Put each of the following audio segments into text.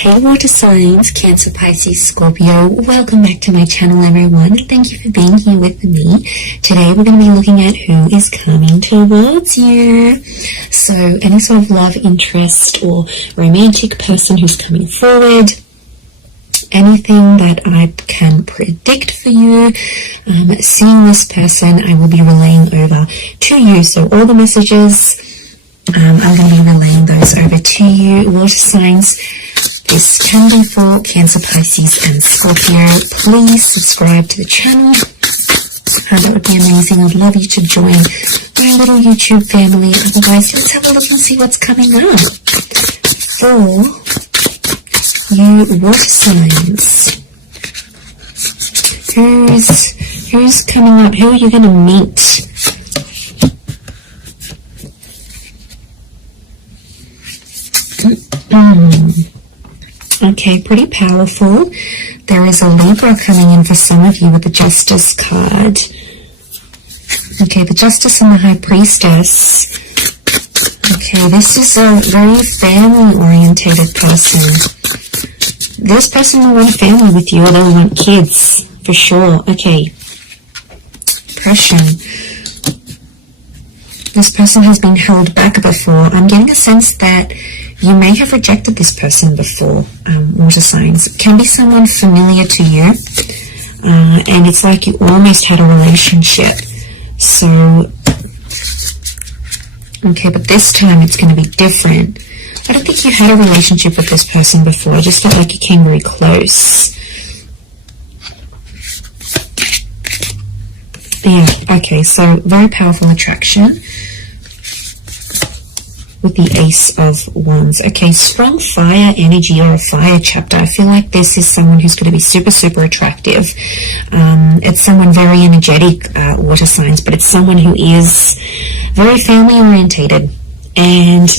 Hey water signs, Cancer, Pisces, Scorpio, welcome back to my channel everyone. Thank you for being here with me. Today we're going to be looking at who is coming towards you. So any sort of love interest or romantic person who's coming forward, anything that I can predict for you, seeing this person I will be relaying over to you. So all the messages, I'm going to be relaying those over to you. Water signs, this can be for Cancer, Pisces and Scorpio. Please subscribe to the channel. That would be amazing. I'd love you to join my little YouTube family. Otherwise, let's have a look and see what's coming up for you water signs. Who's coming up? Who are you going to meet? Okay, pretty powerful. There is a Libra coming in for some of you with the Justice card. Okay, the Justice and the High Priestess. Okay, this is a very family-orientated person. This person will want a family with you, or they'll want kids, for sure. Okay, depression. This person has been held back before. I'm getting a sense that you may have rejected this person before, water signs. It can be someone familiar to you, and it's like you almost had a relationship. So, okay, but this time it's going to be different. I don't think you had a relationship with this person before. I just felt like you came very close. Yeah, okay, so very powerful attraction with the Ace of Wands. Okay, strong fire energy or a fire chapter. I feel like this is someone who's going to be super, super attractive. It's someone very energetic, water signs, but it's someone who is very family orientated. And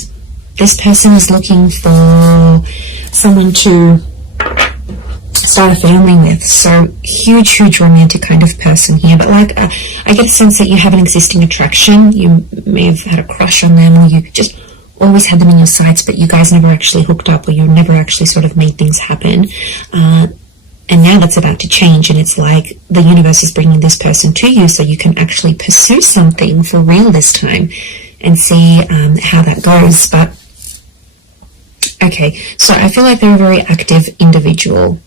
this person is looking for someone to start a family with. So huge, huge romantic kind of person here. But like, I get a sense that you have an existing attraction. You may have had a crush on them, or you just always had them in your sights, but you guys never actually hooked up, or you never actually sort of made things happen. And now that's about to change, and it's like the universe is bringing this person to you so you can actually pursue something for real this time and see how that goes. But okay, so I feel like they're a very active individual.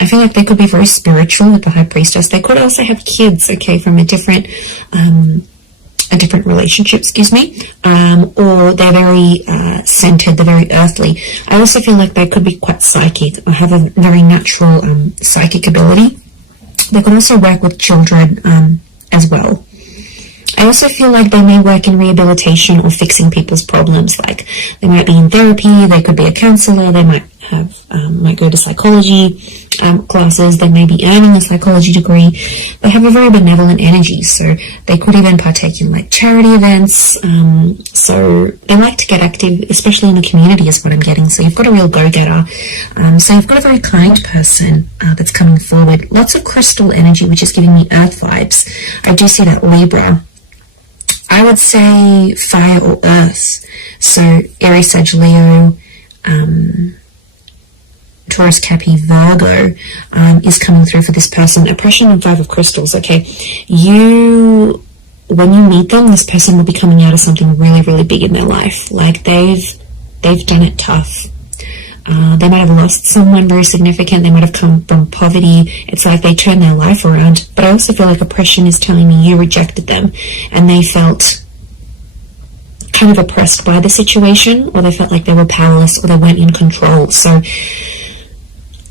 I feel like they could be very spiritual with the High Priestess. They could also have kids, okay, from a different relationship, excuse me, or they're very centered, they're very earthly. I also feel like they could be quite psychic or have a very natural psychic ability. They could also work with children as well. I also feel like they may work in rehabilitation or fixing people's problems. Like they might be in therapy, they could be a counselor, they might have might go to psychology classes, they may be earning a psychology degree. They have a very benevolent energy, so they could even partake in like charity events. So they like to get active, especially in the community is what I'm getting. So you've got a real go-getter. So you've got a very kind person that's coming forward. Lots of crystal energy, which is giving me earth vibes. I do see that Libra. I would say fire or earth. So Aries, Sag, Leo, Taurus, Capi, Virgo is coming through for this person. Oppression and Five of Crystals. Okay, when you meet them, this person will be coming out of something really, really big in their life. Like they've done it tough. They might have lost someone very significant. They might have come from poverty. It's like they turned their life around. But I also feel like oppression is telling me you rejected them, and they felt kind of oppressed by the situation, or they felt like they were powerless, or they weren't in control. So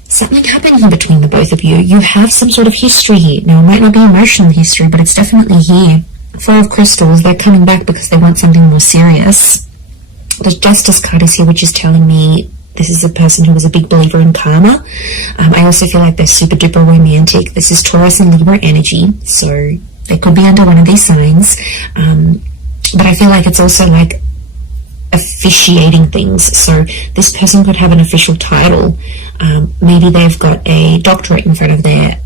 something happened here between the both of you. You have some sort of history here. Now, it might not be emotional history, but it's definitely here. Four of Crystals, they're coming back because they want something more serious. The Justice card is here, which is telling me this is a person who was a big believer in karma. I also feel like they're super duper romantic. This is Taurus and Libra energy, so they could be under one of these signs. But I feel like it's also like officiating things. So this person could have an official title. Maybe they've got a doctorate in front of their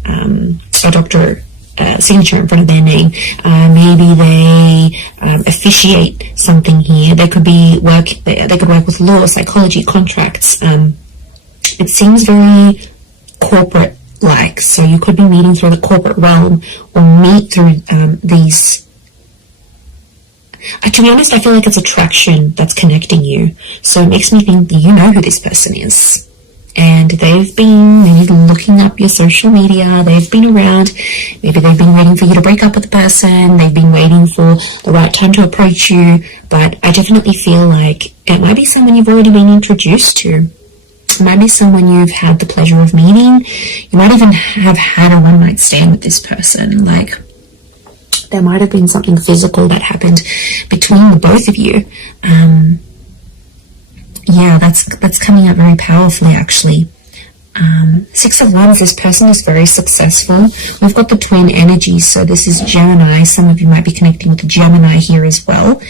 signature in front of their name. Maybe they officiate something here. They could be they could work with law, psychology, contracts. It seems very corporate like, so you could be meeting through the corporate realm or meet through these. To be honest, I feel like it's attraction that's connecting you. So it makes me think that you know who this person is. And they've been maybe looking up your social media. They've been around. Maybe they've been waiting for you to break up with the person. They've been waiting for the right time to approach you. But I definitely feel like it might be someone you've already been introduced to. It might be someone you've had the pleasure of meeting. You might even have had a one-night stand with this person. Like, there might have been something physical that happened between the both of you. Yeah, that's coming out very powerfully, actually. 6 of Wands, this person is very successful. We've got the twin energy, so this is Gemini. Some of you might be connecting with the Gemini here as well.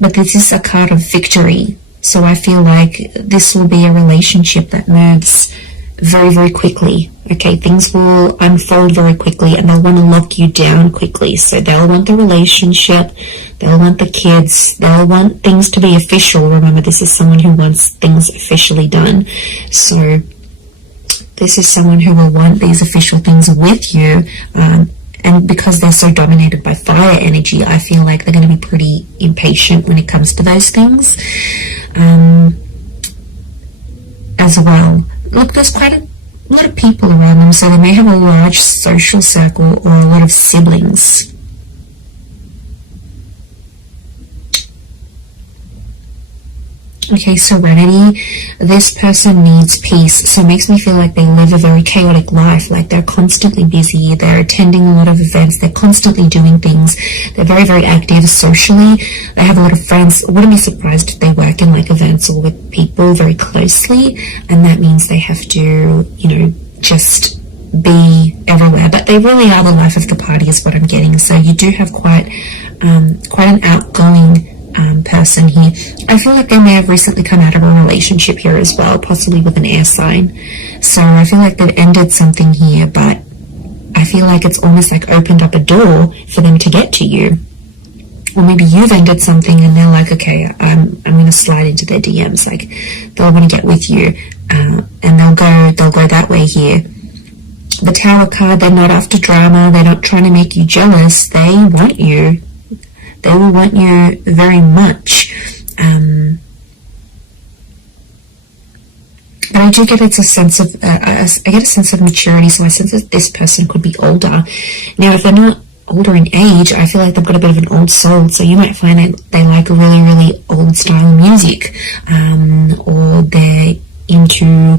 But this is a card of victory. So I feel like this will be a relationship that moves very, very quickly. Okay, things will unfold very quickly and they'll want to lock you down quickly. So they'll want the relationship, they'll want the kids, they'll want things to be official. Remember, this is someone who wants things officially done. So this is someone who will want these official things with you. And because they're so dominated by fire energy, I feel like they're going to be pretty impatient when it comes to those things. As well. Look, there's quite a lot of people around them, so they may have a large social circle or a lot of siblings. Okay, serenity. This person needs peace, so it makes me feel like they live a very chaotic life, like they're constantly busy, they're attending a lot of events, they're constantly doing things, they're very, very active socially, they have a lot of friends. I wouldn't be surprised if they work in like events or with people very closely, and that means they have to, you know, just be everywhere, but they really are the life of the party is what I'm getting. So you do have quite an outgoing person here. I feel like they may have recently come out of a relationship here as well, possibly with an air sign. So I feel like they've ended something here, but I feel like it's almost like opened up a door for them to get to you. Or maybe you've ended something and they're like, okay, I'm going to slide into their DMs. Like, they'll want to get with you, and they'll go that way here. The Tower card, they're not after drama. They're not trying to make you jealous. They want you. They will want you very much. But I do get it's a sense of, I get a sense of maturity, so I sense that this person could be older. Now, if they're not older in age, I feel like they've got a bit of an old soul, so you might find that they like really, really old style music, or they're into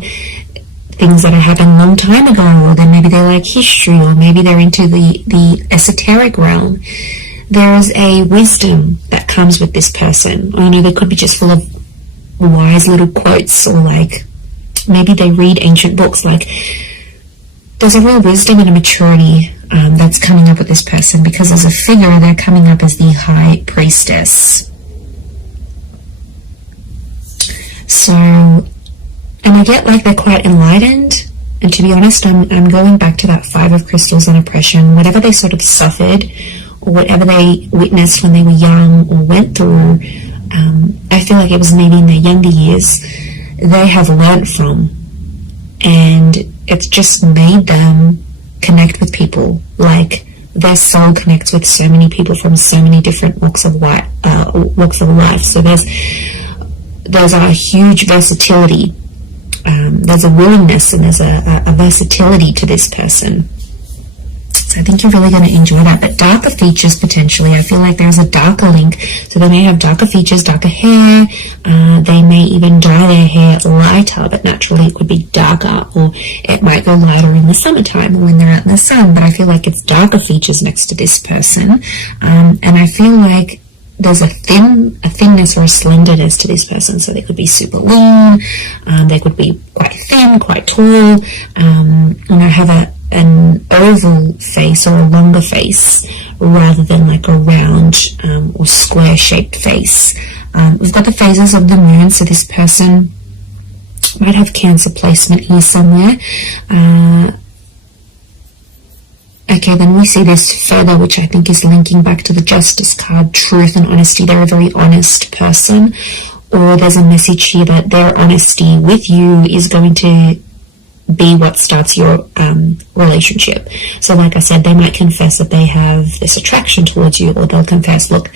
things that happened a long time ago, or then maybe they like history, or maybe they're into the esoteric realm. There is a wisdom that comes with this person. I know they could be just full of wise little quotes, or like maybe they read ancient books. Like, there's a real wisdom and a maturity that's coming up with this person, because as a figure they're coming up as the High Priestess. So, and I get like they're quite enlightened, and to be honest, I'm going back to that 5 of Crystals and oppression. Whatever they sort of suffered, or whatever they witnessed when they were young or went through, I feel like it was maybe in their younger years, they have learnt from, and it's just made them connect with people. Like, their soul connects with so many people from so many different walks of life. So there's a huge versatility. There's a willingness and there's a versatility to this person. So I think you're really going to enjoy that. But darker features, potentially, I feel like there's a darker link. So they may have darker features, darker hair. They may even dye their hair lighter, but naturally it could be darker, or it might go lighter in the summertime when they're out in the sun. But I feel like it's darker features next to this person. And I feel like there's a thinness or a slenderness to this person. So they could be super lean, they could be quite thin, quite tall, have an oval face or a longer face rather than like a round or square shaped face. We've got the phases of the moon, so this person might have Cancer placement here somewhere. Okay, then we see this further, which I think is linking back to the Justice card, truth and honesty. They're a very honest person, or there's a message here that their honesty with you is going to be what starts your relationship. So like I said, they might confess that they have this attraction towards you, or they'll confess, look,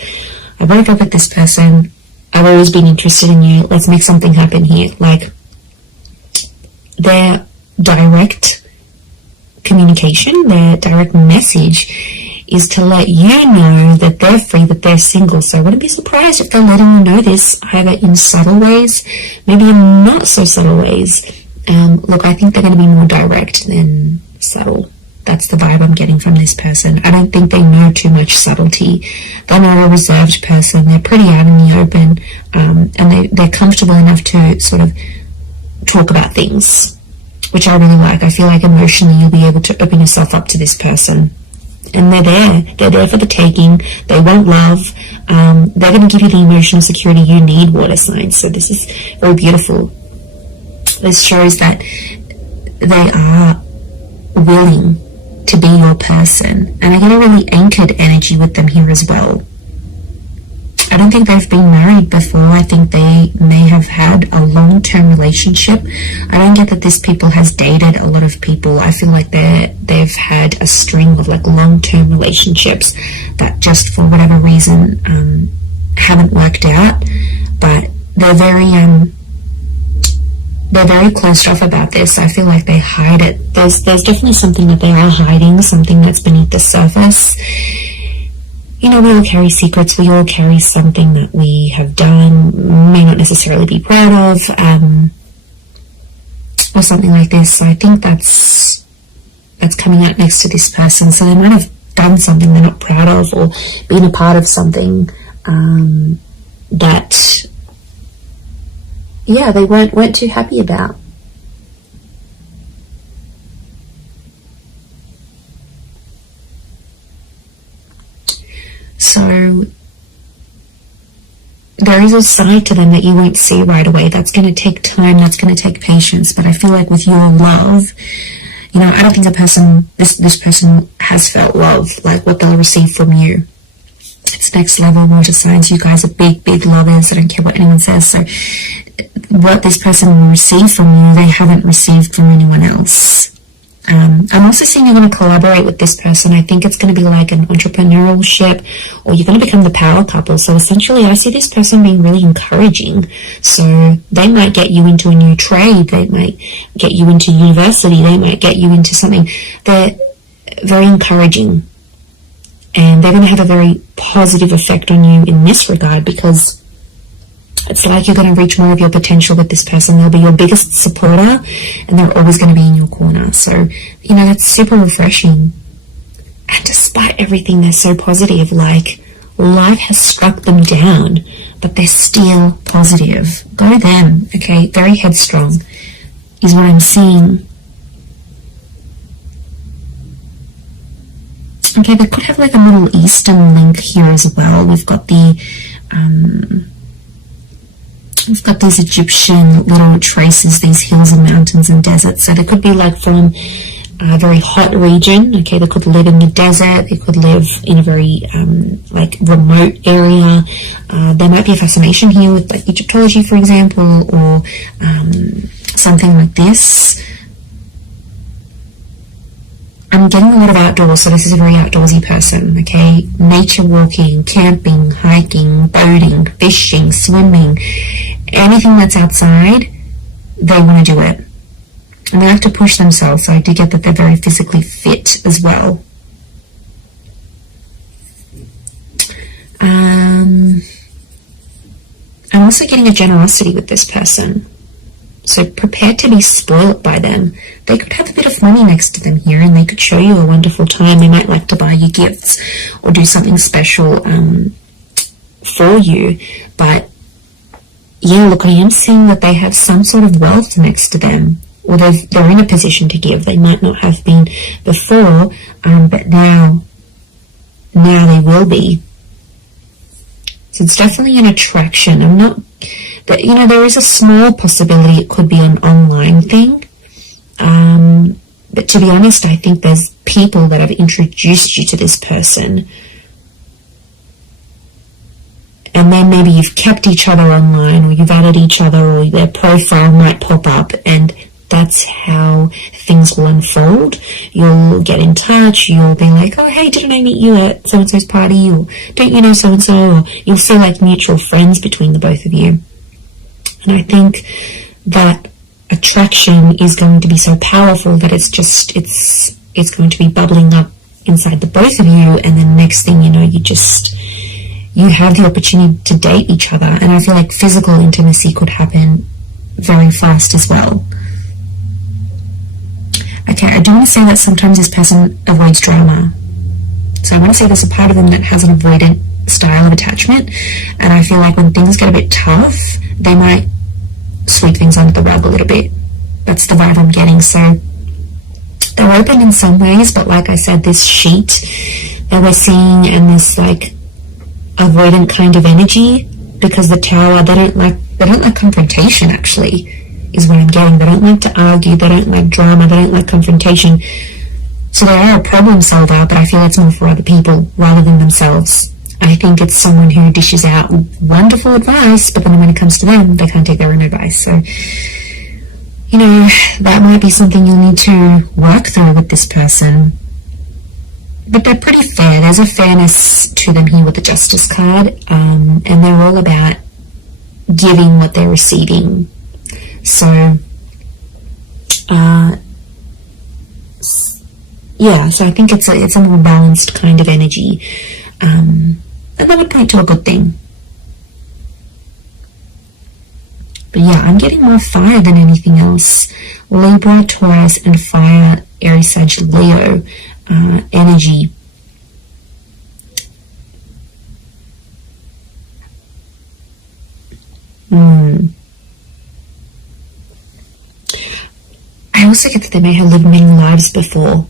I broke up with this person, I've always been interested in you, let's make something happen here. Like, their direct communication, their direct message is to let you know that they're free, that they're single. So I wouldn't be surprised if they're letting you know this, either in subtle ways, maybe in not so subtle ways. Look, I think they're going to be more direct than subtle. That's the vibe I'm getting from this person. I don't think they know too much subtlety. They're not a reserved person. They're pretty out in the open, and they're comfortable enough to sort of talk about things, which I really like. I feel like emotionally you'll be able to open yourself up to this person. And they're there for the taking. They want love. They're going to give you the emotional security you need, water signs. So this is very beautiful. This shows that they are willing to be your person. And I get a really anchored energy with them here as well. I don't think they've been married before. I think they may have had a long-term relationship. I don't get that this people has dated a lot of people. I feel like they've had a string of like long-term relationships that just for whatever reason haven't worked out. But they're very closed off about this. I feel like they hide it. There's definitely something that they are hiding, something that's beneath the surface. You know, we all carry secrets. We all carry something that we have done, may not necessarily be proud of, or something like this. So I think that's coming out next to this person. So they might have done something they're not proud of, or been a part of something that, yeah, they weren't too happy about. So there is a side to them that you won't see right away. That's going to take time. That's going to take patience. But I feel like with your love, you know, I don't think this person has felt love like what they'll receive from you. It's next level, water signs. You guys are big, big lovers. I don't care what anyone says. So what this person will receive from you, they haven't received from anyone else. I'm also seeing you're going to collaborate with this person. I think it's going to be like an entrepreneurial ship, or you're going to become the power couple. So essentially, I see this person being really encouraging. So they might get you into a new trade. They might get you into university. They might get you into something. They're very encouraging. And they're going to have a very positive effect on you in this regard, because it's like you're going to reach more of your potential with this person. They'll be your biggest supporter, and they're always going to be in your corner. So, you know, that's super refreshing. And despite everything, they're so positive. Like, life has struck them down, but they're still positive. Go them, okay? Very headstrong is what I'm seeing. Okay, they could have like a Middle Eastern link here as well. We've got these Egyptian little traces, these hills and mountains and deserts. So they could be like from a very hot region. Okay, they could live in the desert. They could live in a very like remote area. There might be a fascination here with like Egyptology, for example, or something like this. I'm getting a lot of outdoors, so this is a very outdoorsy person, okay? Nature walking, camping, hiking, boating, fishing, swimming, anything that's outside, they want to do it. And they like to push themselves, so I do get that they're very physically fit as well. I'm also getting a generosity with this person. So prepare to be spoiled by them. They could have a bit of money next to them here, and they could show you a wonderful time. They might like to buy you gifts or do something special for you. But yeah, look, I am seeing that they have some sort of wealth next to them, or they're in a position to give. They might not have been before, but now they will be. So it's definitely an attraction. I'm not... But, you know, there is a small possibility it could be an online thing. But to be honest, I think there's people that have introduced you to this person. and then maybe you've kept each other online, or you've added each other, or their profile might pop up, and that's how things will unfold. You'll get in touch, you'll be like, oh hey, didn't I meet you at so-and-so's party, or don't you know so-and-so, or you'll see like mutual friends between the both of you. And I think that attraction is going to be so powerful that it's going to be bubbling up inside the both of you, and then next thing you know, you have the opportunity to date each other. And I feel like physical intimacy could happen very fast as well. Okay, I do want to say that sometimes this person avoids drama. So I want to say there's a part of them that has an avoidant style of attachment, and I feel like when things get a bit tough, they might sweep things under the rug a little bit. That's the vibe I'm getting. So they're open in some ways, but like I said, this sheet that we're seeing and this like avoidant kind of energy, because the Tower, they don't like confrontation, actually, is what I'm getting. They don't like to argue, they don't like drama, they don't like confrontation. So they are a problem solver, but I feel it's more for other people rather than themselves. I think it's someone who dishes out wonderful advice, but then when it comes to them, they can't take their own advice. So, you know, that might be something you'll need to work through with this person. But they're pretty fair. There's a fairness to them here with the Justice card, and they're all about giving what they're receiving. So, yeah, so I think it's a more balanced kind of energy, and that would point to a good thing. But yeah, I'm getting more fire than anything else. Libra, Taurus, and fire, Aries, Sag, Leo energy. I also get that they may have lived many lives before.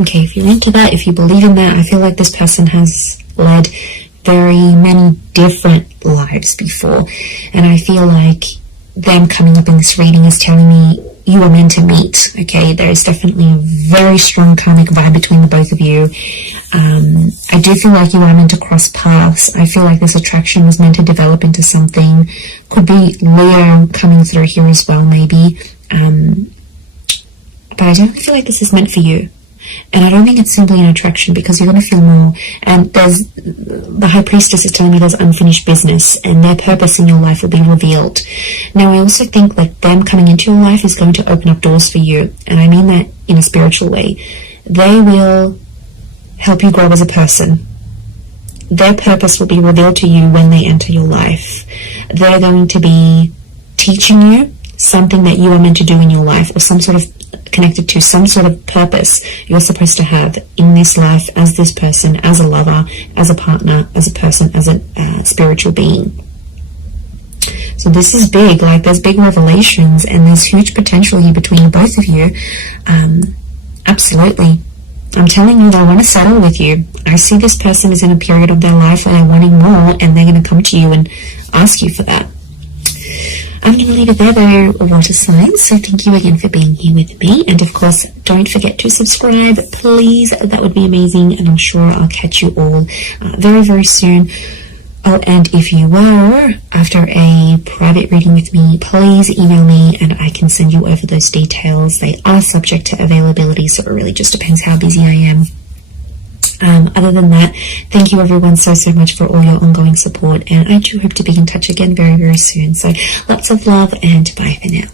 Okay, if you're into that, if you believe in that, I feel like this person has led very many different lives before, and I feel like them coming up in this reading is telling me you are meant to meet. Okay, there is definitely a very strong karmic vibe between the both of you. I do feel like you are meant to cross paths. I feel like this attraction was meant to develop into something. Could be Leo coming through here as well, maybe. But I don't feel like this is meant for you. And I don't think it's simply an attraction, because you're going to feel more. And the High Priestess is telling me there's unfinished business, and their purpose in your life will be revealed. Now, I also think that them coming into your life is going to open up doors for you, and I mean that in a spiritual way. They will help you grow as a person. Their purpose will be revealed to you when they enter your life. They're going to be teaching you something that you are meant to do in your life, or some sort of connected to some sort of purpose you're supposed to have in this life as this person, as a lover, as a partner, as a person, as a spiritual being. So this is big. Like, there's big revelations, and there's huge potential here between the both of you. Absolutely. I'm telling you, they want to settle with you. I see this person is in a period of their life where they're wanting more, and they're going to come to you and ask you for that. I'm going to leave it there, though, water signs. So thank you again for being here with me. And of course, don't forget to subscribe, please. That would be amazing. And I'm sure I'll catch you all very, very soon. Oh, and if you were after a private reading with me, please email me and I can send you over those details. They are subject to availability, so it really just depends how busy I am. Other than that, thank you everyone so much for all your ongoing support, and I do hope to be in touch again very, very soon. So lots of love, and bye for now.